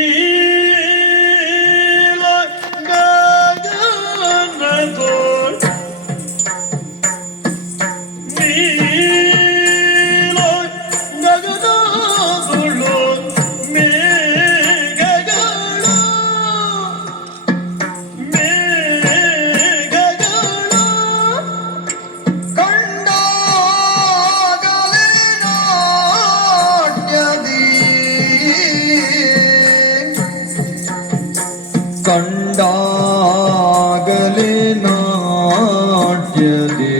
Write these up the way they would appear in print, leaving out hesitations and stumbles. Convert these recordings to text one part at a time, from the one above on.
ನೀಲ ಗಗನದೋಳ್ ನೀಲ ಗಗನದೊಳು ಮೇಘಗಳು ಮೇಘಗಳು ಕಂಡಾಗಲೇ ನಾಟ್ಯದಿ ಕಂಡಾಗಲೇ ನಾಟ್ಯದಿ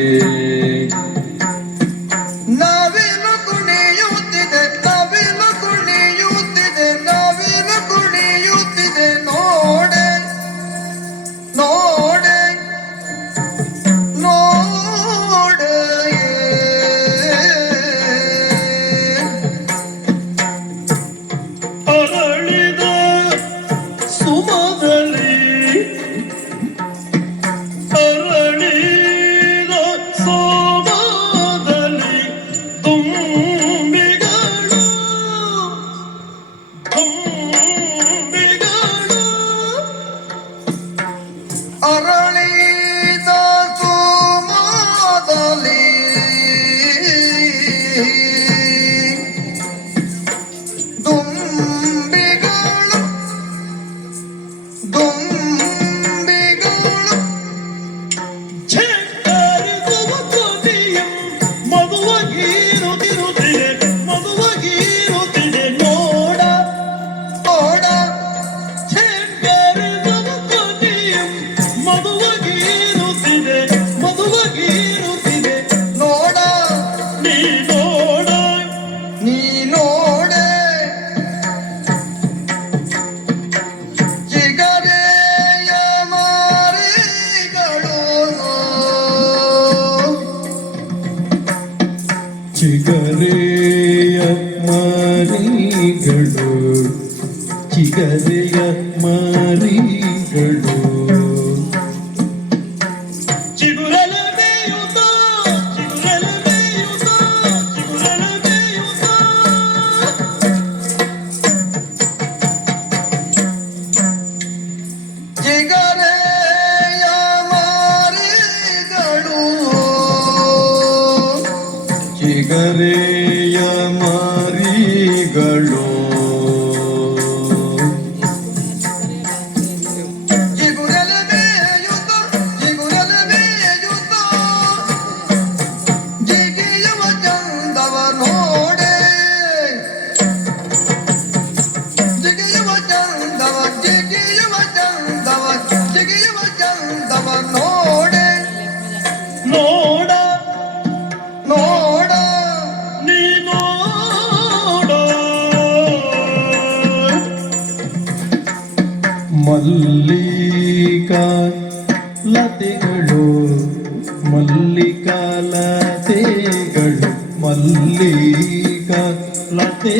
ನವಿಲು ಕುಣಿಯುತ್ತಿದೆ ನವಿಲು ಕುಣಿಯುತ್ತಿದೆ ನವಿಲು ಕುಣಿಯುತ್ತಿದೆ ನೋಡೆ ನೋಡೆ ನೋಡೆ ಅರಳಿದ ಸುಮದಲ್ಲಿ ಅರಳಿದ ಸೋಮದಲ್ಲಿ ತುಂಬಿಗಳು ತುಂಬಿಗಳು ಅರಳಿದ ಸುಮದಲ್ಲಿ ದುಂಬಿಗಳು ದುಂಬಿಗಳು ಛೇಕರಿದುವ ಕೊನೆಯಂ ಮಧುವಗೀರುತ್ತಿರುತ್ತಿದೆ ಮಧುವಗೀರುತ್ತಿದೆ ನೋಡ ನೋಡ ಛೇಕರಿದುವ ಕೊನೆಯಂ ಮಧುವಗೀರುತ್ತಿದೆ ಮಧುವಗೀರುತ್ತಿದೆ ನೋಡ ನೀ ನೋಡ ನೀ ನೋಡೆ ಚಿಗರೆಯ ಮಾರಿಗಳು ಚಿಗರೆಯ ಮರಿಗಳು ಚಿಗರೆಯ ಮರಿಗಳು ಚಿಗುರಲ ಬೇಯುತ್ತ ಚಿಗುರಲ ಬೇಯುತ್ತ ಚಿಗುರಲ ಬೇಯುತ್ತ ಚಿಗರೆಯ ಮಾರಿಗಳು ಚಿಗರೆಯ ಮರಿಗಳು ಚಿಗುರಲ ಬೇಯುತ್ತ ಚಿಗುರಲ ಬೇಯುತ್ತ ಜಿಗಿಯುವ ಚಂದವ ನೋಡೆ ಜಿಗಿಯುವ ಚಂದವ ಜಿಗಿಯುವ ಚಂದವ ಜಿಗಿಯುವ ಚಂದವ ನೋಡೆ ನೋಡ ನೋಡ ನೀ ನೋಡ ಮಲ್ಲಿಕಾ ಲತೆಗಳು ಮಲ್ಲಿಕಾ ಲತೆಗಳು ಮಲ್ಲಿಕಾ ಲತೆ